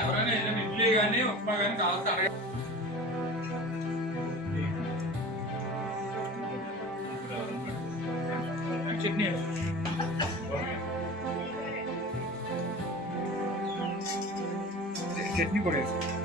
ఎవరైనా ఏదైనా ఇడ్లీ కానీ ఉప్మా కానీ కావాల్సి అడగ చట్నీ చట్నీ కూడా వేసి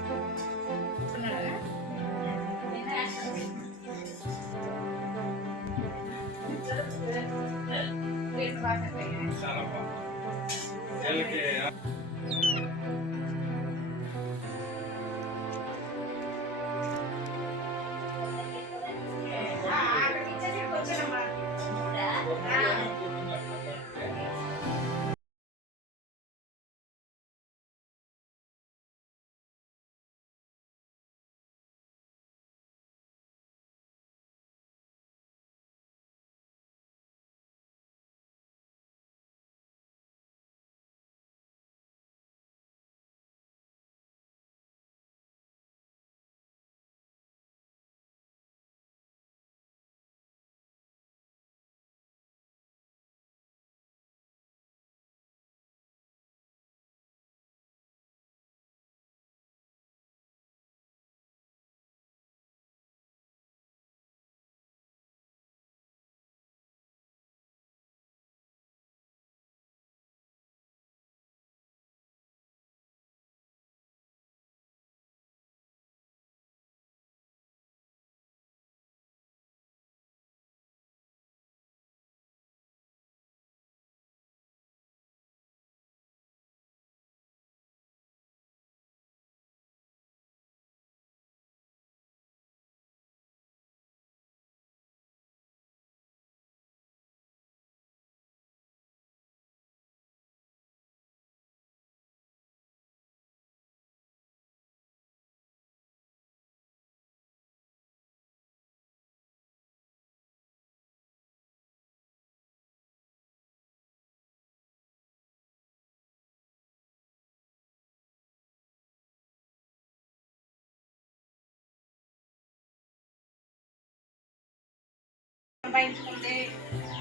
సంపాదించుకుంటే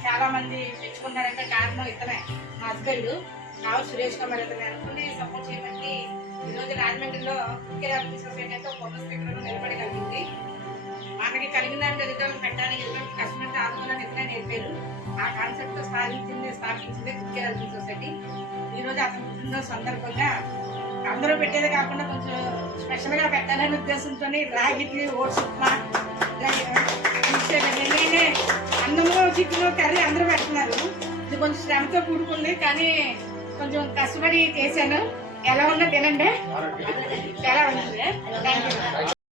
చాలా మంది తెచ్చుకున్నారంటే కారణం ఇతనే. మా హస్బెండ్ రావు సురేష్ కుమార్ ఇతనే అనుకుని సపోర్ట్ చేయబట్టి ఈ రోజు రాజమండ్రిలో ముఖ్య సొసైటీ అయితే ఒక కొత్త స్థితిలో నిలబడగలిగింది మనకి కలిగిన దానికి ఎదుగుదలను పెట్టడానికి ఎదుగుదలకు కష్టపడి ఆందోళన ఇతనే నేర్పారు. ఆ కాన్సెప్ట్తో సాధించింది స్థాపించింది ముఖ్య సొసైటీ. ఈరోజు రోజు అతని సందర్భంగా అందరూ పెట్టేది కాకుండా కొంచెం స్పెషల్గా పెట్టాలనే ఉద్దేశంతో రాగిట్లు ఓట్స్ మా నేనే అన్నము చికెన్ కర్రీ అందరూ పెడుతున్నారు. ఇది కొంచెం శ్రమతో కూడుకుంది కానీ కొంచెం కష్టపడి చేశాను. ఎలా ఉందో తినండి. చాలా ఉంది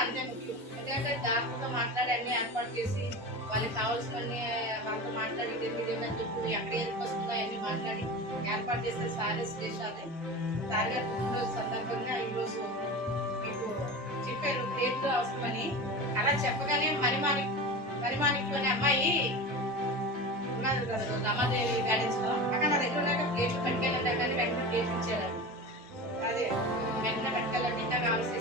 అంతే ముఖ్యం. ఎందుకంటే దాతలతో మాట్లాడి అన్ని ఏర్పాటు చేసి వాళ్ళకి కావాల్సినవన్నీ వాళ్ళతో మాట్లాడి తెలియదు చెప్పి ఎక్కడ ఏది వస్తుందో అన్ని మాట్లాడి ఏర్పాటు చేస్తే సారే శ్రేషాలే సార్ గారు పుట్టినరోజు సందర్భంగా ఈరోజు మీకు చెప్పారు ప్లేట్లు అవసరమని. అలా చెప్పగానే మరిమాని మరిమానికి అనే అమ్మాయి ఉన్నది కదా రమాదేవి గార్డెన్స్ అక్కడ నా దగ్గర ఉన్నాక ప్లేట్లు పట్టుకెళ్ళండి కానీ వెంటనే ప్లేట్లు ఇచ్చారు అదే వెంటనే పట్టుకెళ్ళండి ఇంకా ఆలోచిస్తాను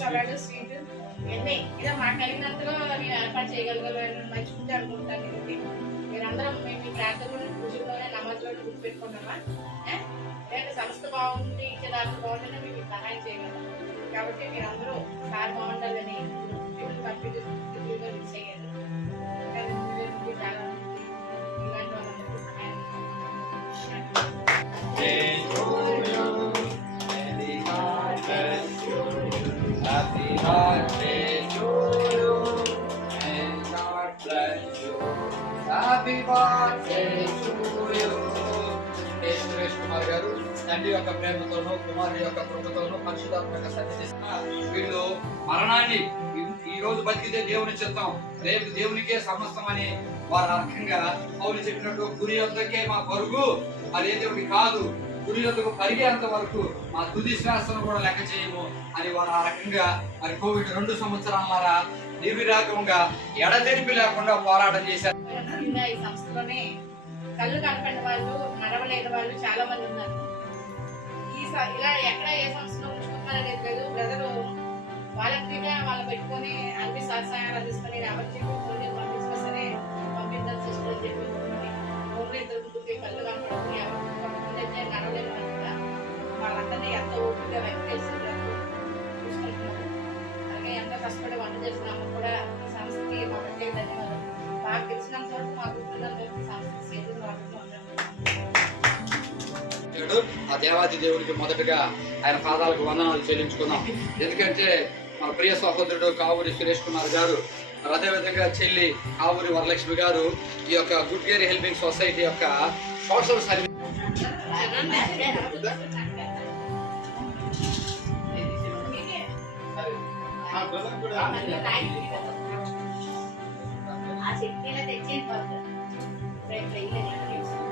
సలాడ్ స్వీట్ ఇవన్నీ. ఇదే మాకు కలిగినంతలో నేను ఏర్పాటు చేయగలగలను మంచిగుంటే అనుకుంటాను ఇది మీరందరం మేము మీ ప్రార్థనలోనే పూజలోనే నమాజ్లోనే గుర్తుపెట్టుకున్నామా లేదంటే సంస్థ బాగుంది దాంట్లో బాగుంటేనే మేము సహాయం చేయగలం. కాబట్టి మీరందరూ సార్ బాగుండాలని దేవుని కంప్యూటర్ చేయాలి తండ్రి యొక్క ప్రేమతోనూ కుమారుడి యొక్క కృపతోనూ పరిశుధాత్మ యొక్క సన్నిధి వీళ్ళు మరణాన్ని ఈ- రోజు బతికితే దేవుని చిత్తం రేపు దేవునికే సమస్తం అని వారు అర్థంగా పౌరులు చెప్పినట్టు గురి యొద్దకే మా పరుగు అదే దేవుడి కాదు గురి యొద్దకు పరిగేంత వరకు మా తుది శ్వాసను కూడా లెక్క చేయము అని వారు ఆ రకంగా మరి కోవిడ్ రెండు సంవత్సరాల నిర్విరాకంగా ఎడతెరిపి లేకుండా పోరాటం చేశారు. ఈ సంస్థలోనే కళ్ళు కనపడిన వాళ్ళు నడవలేని వాళ్ళు చాలా మంది ఉన్నారు. ఇలా ఎక్కడ ఏ సంస్థలో ఉంచుకుంటున్నారనేది లేదు వాళ్ళ వాలంటీర్గా వాళ్ళు పెట్టుకొని అన్ని సహాయాలు అందిస్తున్నారు నేను ఎవరు చెప్పి ఫోన్ చేసి చెప్పి ఇద్దరు ముగ్గురికి కళ్ళు కనపడుతుంది ఎవరు కూడా వాళ్ళందరినీ ఎంత ఓపికగా వ్యక్తి చేస్తున్నారు చూసుకుంటున్నారు అలాగే ఎంత కష్టపడి వంట చేసిన కూడా సంస్థకి మా ధన్యవాదాలు మాకు తెలిసినంత వరకు మాకు గుర్తున్నంత వరకు సంస్థ చేతులు వాడుతూ ఉంటాం ఆ దేవాది దేవుడికి మొదటగా ఆయన పాదాలకు వందనాలు చెల్లించుకున్నాం. ఎందుకంటే మన ప్రియ సహోదరుడు కావూరి సురేష్ కుమార్ గారు మరి అదేవిధంగా చెల్లి కావూరి వరలక్ష్మి గారు ఈ యొక్క గుడ్ గేర్ హెల్పింగ్ సొసైటీ యొక్క సోషల్ సర్వీస్ ఆ శక్తిలో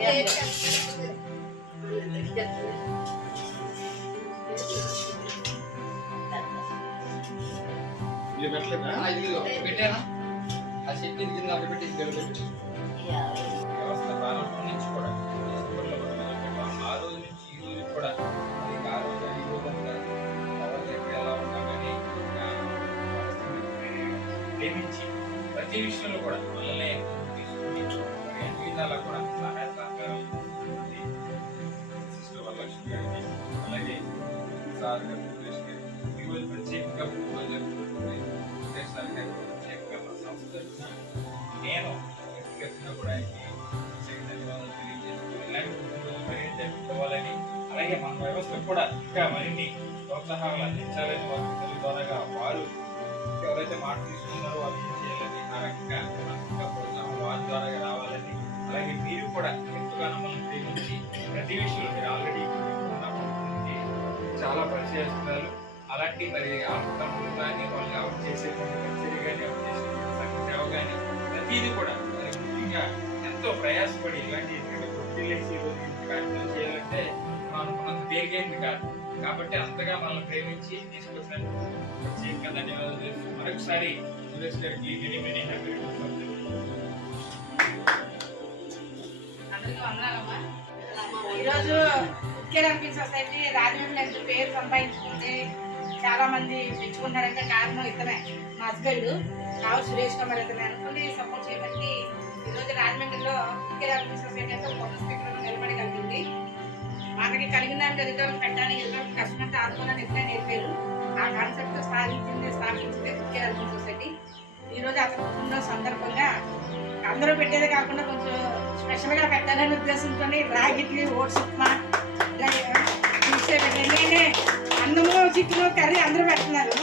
దగ్గర ఎలా ఉన్నా కానీ ఆ, వ్యవస్థని ప్రేమించి ప్రతి విషయంలో కూడా మనల్ని తీసుకుని అన్ని విధాలా కూడా సహాయ నేను వ్యక్తిగతంగా కూడా ఆయనకి ధన్యవాదాలు తెలియజేస్తూ ఇలాంటి జరుపుకోవాలని అలాగే మన వ్యవస్థ కూడా ఇంకా మరిన్ని ప్రోత్సాహాలు అందించాలని వారి పిల్లల వారు ఎవరైతే మాట తీసుకున్నారో వాళ్ళు చేయాలని ఆ రకంగా ప్రోత్సాహం వారి ద్వారా రావాలని అలాగే మీరు కూడా ఎంతగానో మనం ప్రేమించి చాలా పరిచయిస్తున్నారు అలాంటి మరి ఆత్మకములు కానీ వాళ్ళు అవుట్ చేసేటువంటి పరిచయం కానీ అవుట్ చేసేటువంటి సంఘ సేవ కానీ ప్రతిదీ కూడా మరి ముఖ్యంగా ఎంతో ప్రయాసపడి ఇలాంటి ఎందుకంటే కార్యక్రమం చేయాలంటే మనం అనుకున్నంత తేలికైంది కాదు. కాబట్టి అంతగా మనల్ని ప్రేమించి తీసుకొచ్చినందుకు ప్రత్యేకంగా ధన్యవాదాలు మరొకసారి సురేష్ గారికి హ్యాపీ ఈరోజు ఉక్కే సొసైటీ రాజమండ్రి ఎంత పేరు సంపాదించుకుంటే చాలామంది మంది కారణం ఇతనే మా హస్బెండ్ రావు సురేష్ కుమార్ ఇతనే. అనుకుని సపోర్ట్ చేయబట్టి ఈరోజు రాజమండ్రిలో కేఆర్పూర్ సొసైటీ అంతా సొసైటీ నిలబడి కొత్త స్పీకర్ కలిగిన కష్టమంటే ఎదుగుదలకు పెట్టాలి ఎదుగుదలకు కష్టమంటే ఆదుకోవాలని ఎట్లా నేర్పారు ఆ కాన్సెప్ట్ స్థాపించింది స్థాపించింది కుక్కేరల్పి సొసైటీ ఈరోజు అతను ఉన్న సందర్భంగా అందరూ పెట్టేదే కాకుండా కొంచెం స్పెషల్గా పెట్టాలనే ఉద్దేశంతో రాగికి ఓట్స్ ఉప్మా నేనే అన్నము చికెన్ కర్రీ అందరూ పెడుతున్నారు.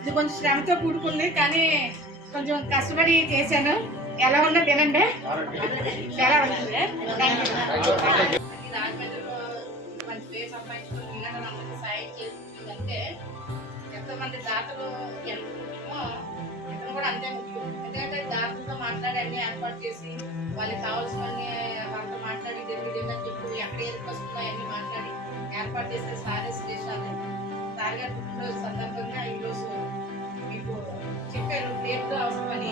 ఇది కొంచెం శ్రమతో కూడుకుంది కానీ కొంచెం కష్టపడి చేశాను. ఎలా ఉన్నా తినండి. ఎలా ఉంటుంది ఎంతమంది దాతలు ఎంత ముఖ్యమో ఇతను కూడా అంతే ముఖ్యం. ఎందుకంటే దాతలతో మాట్లాడి అన్ని ఏర్పాటు చేసి వాళ్ళకి కావాల్సినవన్నీ వాళ్ళతో ఏర్పాటు చేసే సారీస్ శ్రేషాలు సార్ పుట్టినరోజు సందర్భంగా ఈరోజు మీకు చెప్పారు పేరుతో అవసరమని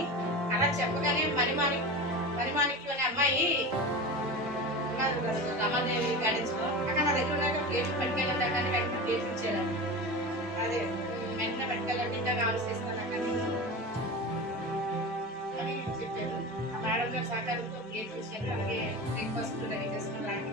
అలా చెప్పగానే మణిమాణి మణిమాణిక్యం అమ్మాయి రమాదేవి గడించడం అక్కడ నా దగ్గర ఉన్నాక ప్లేట్లు పట్టుకెళ్ళండి కానీ వెంటనే ప్లేట్లు ఇచ్చాను అదే వెంటనే పట్టుకెళ్ళండి ఇంకా ఆలోచిస్తాను అక్కడ అని చెప్పాను ఆ మేడం గారి సహకారంతో ప్లేట్లు ఇచ్చాను అలాగే బ్రేక్ఫాస్ట్ రెడీ చేసుకుని రాకి